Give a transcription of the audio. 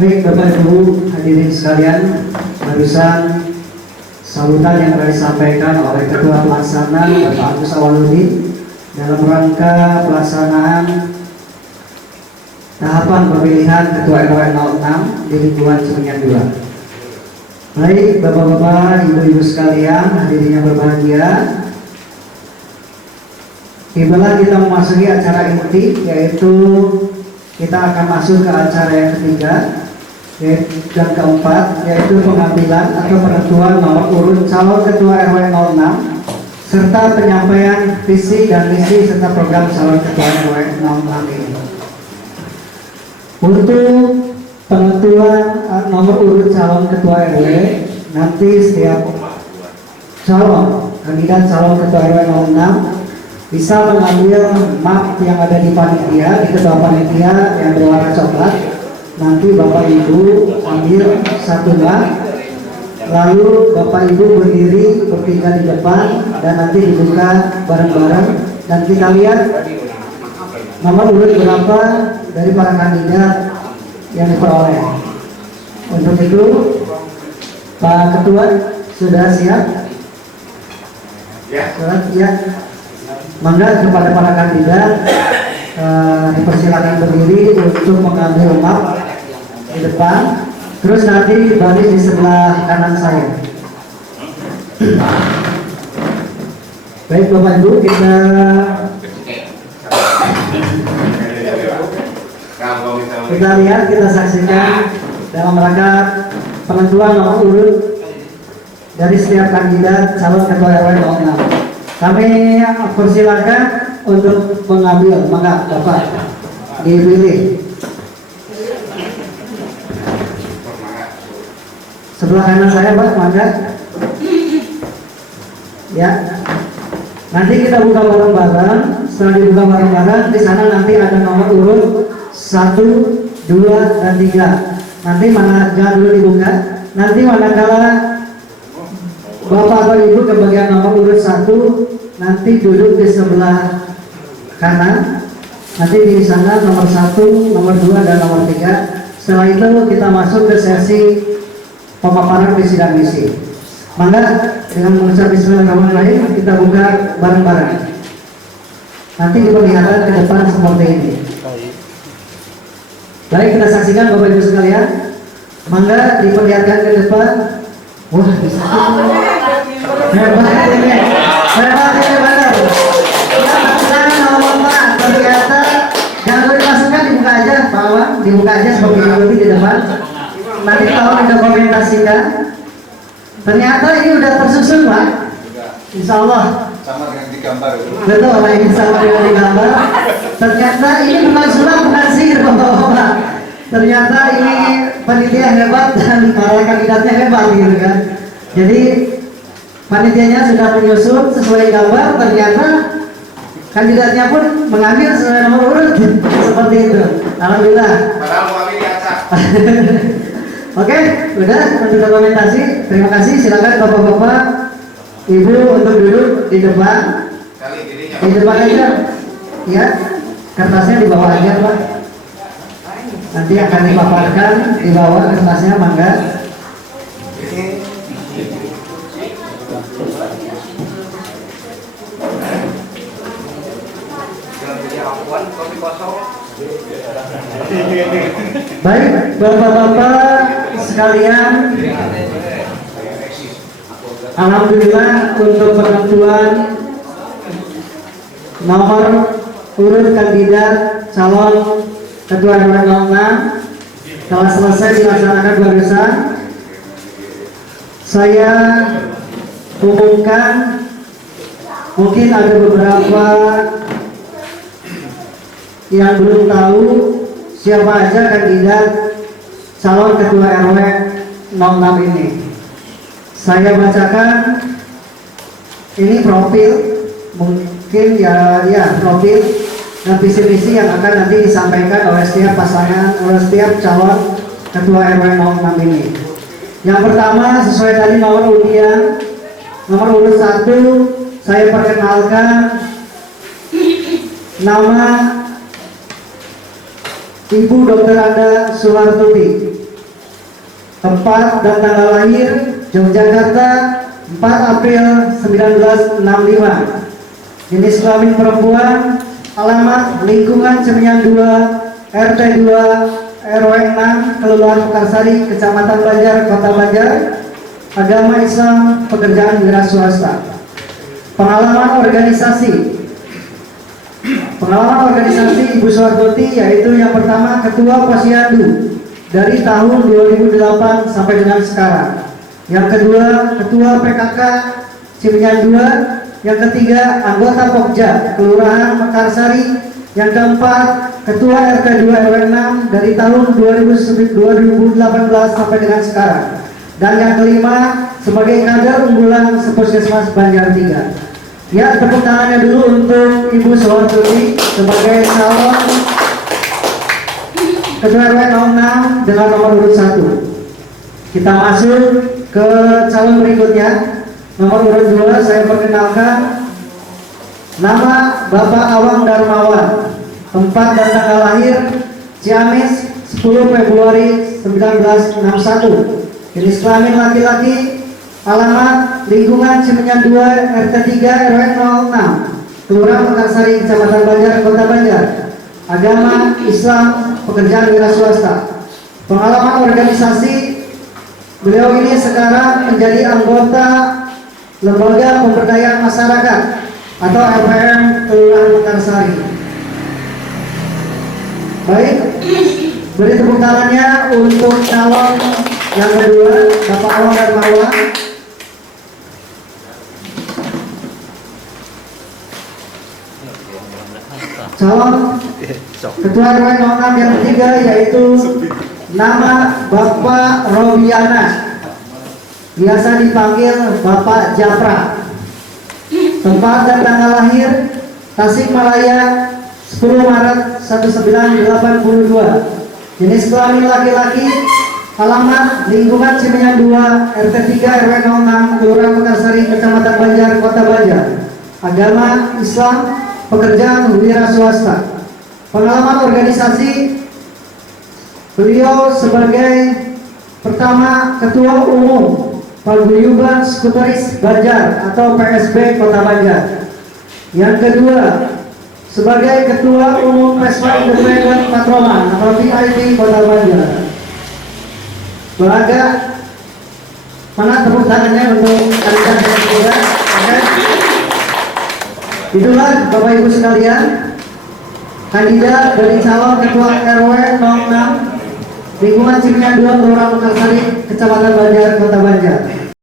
Baik Bapak Ibu hadirin sekalian, barusan sambutan yang telah disampaikan oleh Ketua Pelaksana Bapak Agus Awaludin dalam rangka pelaksanaan tahapan pemilihan Ketua RW 06 di lingkungan Seminyak 2. Baik Bapak-bapak, Ibu-ibu sekalian, hadirin yang berbahagia, tibalah kita memasuki acara inti, yaitu kita akan masuk ke acara yang ketiga dan keempat, yaitu pengambilan atau penentuan nomor urut calon ketua RW 06 serta penyampaian visi dan misi serta program calon ketua RW 06 ini. Untuk penentuan nomor urut calon ketua RW, nanti setiap calon kandidat calon ketua RW 06 bisa mengambil map yang ada di panitia, di ketua panitia yang berwarna coklat. Nanti Bapak Ibu ambil satu map, lalu Bapak Ibu berdiri bertiga di depan dan nanti dibuka bareng-bareng dan kita lihat nomor urut berapa dari para kandidat yang diperoleh. Untuk itu Pak Ketua sudah siap? Ya. Mangga kepada para kandidat dipersilakan berdiri untuk mengambil map di depan, terus nanti baris di sebelah kanan saya. Baik Bapak Ibu, kita lihat, kita saksikan dalam rangka penentuan nomor urut dari setiap kandidat calon ketua RW 06. Kami persilakan untuk mengambil, maka Bapak dipilih. Sebelah kanan saya Pak, maka ya. Nanti kita buka bareng-bareng. Setelah dibuka bareng-bareng, di sana nanti ada nomor urut 1, 2, dan 3. Nanti mana jangan dulu dibuka. Nanti manakala Bapak atau Ibu ke bagian nomor urut 1, nanti duduk di sebelah kanan. Nanti di sana nomor 1, nomor 2, dan nomor 3. Setelah itu kita masuk ke sesi pemaparan visi dan misi. Maka dengan mengucap bismillahirrahmanirrahim kita buka bareng-bareng. Nanti diperlihatkan ke depan seperti ini. Baik, kita saksikan Bapak Ibu sekalian. Maka diperlihatkan ke depan. Wah, bisa. Hebat ini benar. Ternyata jangan boleh dimasukkan, dibuka aja bawah, dibuka aja seperti ini di depan. Nanti kalau didokumentasikan, ternyata ini udah tersusun Pak. Insya Allah. Sama dengan di gambar. Betul, ini sama dengan di gambar. Ternyata ini bukan sulap, bukan sihir Bapak-bapak. Ternyata ini panitia hebat dan para kandidatnya hebat gitu kan. Jadi panitianya sudah menyusun sesuai gambar, ternyata kandidatnya pun mengambil sesuai nomor urut seperti itu. Alhamdulillah. Oke, udah untuk dokumentasi. Terima kasih. Silakan Bapak-bapak, Ibu untuk duduk di depan. Di depan aja. Ya, kertasnya di bawah aja Pak. Nanti akan dipaparkan di bawah kertasnya, mangga. Baik, Bapak-bapak sekalian, alhamdulillah untuk penentuan nomor urut kandidat calon ketua RW 06 telah selesai dilaksanakan barusan. Saya umumkan, mungkin ada beberapa yang belum tahu siapa aja kandidat calon ketua RW 06 ini. Saya bacakan ini profil, mungkin ya profil dan visi-misi yang akan nanti disampaikan oleh setiap pasangan, oleh setiap calon ketua RW 06 ini. Yang pertama, sesuai tadi nomor undian, nomor urut 1, saya perkenalkan nama Ibu Dr. Anda Suhartuti. tempat dan tanggal lahir Yogyakarta 4 April 1965, jenis kelamin perempuan, alamat lingkungan Seminyak 2, RT 2, RW 6, Kelurahan Mekarsari, Kecamatan Banjar, Kota Banjar, agama Islam, pekerjaan wira swasta. Pengalaman organisasi Ibu Suwartoti yaitu yang pertama Ketua Posyandu dari tahun 2008 sampai dengan sekarang. Yang kedua Ketua PKK Seminyak 2. Yang ketiga anggota Pokja Kelurahan Mekarsari. Yang keempat Ketua RT 2 RW 6 dari tahun 2018 sampai dengan sekarang. Dan yang kelima sebagai kader unggulan Sepuskesmas Banjar 3. Ya, tepuk tangannya dulu untuk Ibu Suwartoti sebagai calon Ketua RW 06 dengan nomor urut 1. Kita masuk ke calon berikutnya. Nomor urut 2 saya perkenalkan. Nama Bapak Awang Darmawan. Tempat dan tanggal lahir Ciamis 10 Februari 1961. Jenis kelamin laki-laki. Alamat lingkungan Seminyak 2 RT 3 RW 06 Kelurahan Mekarsari Kecamatan Banjar Kota Banjar. Agama Islam, pekerjaan wira swasta. Pengalaman organisasi, beliau ini sekarang menjadi anggota Lembaga Pemberdayaan Masyarakat atau LPM Kelurahan Mekarsari. Baik, beri tepuk tangannya untuk calon yang kedua Bapak Awang Darmawan. Calon Ketua RW 06 yang ketiga yaitu nama Bapak Robiana, biasa dipanggil Bapak Japra. Tempat dan tanggal lahir Tasikmalaya 10 Maret 1982. Jenis kelamin laki-laki. Alamat lingkungan Seminyak 2 RT 3 RW 06 Kelurahan Mekarsari Kecamatan Banjar Kota Banjar. Agama Islam, pekerjaan wira swasta. Pengalaman organisasi, beliau sebagai pertama Ketua Umum Paguyuban Skuteris Banjar atau PSB Kota Banjar. Yang kedua sebagai Ketua Umum Pesma Independen Patroman atau PIP Kota Banjar. Belaga, mana tepuk tangannya untuk kandidat yang ketiga? Itulah Bapak Ibu sekalian, kandidat dari calon Ketua RW 06 lingkungan Seminyak 2 Kelurahan Mekarsari Kecamatan Banjar Kota Banjar.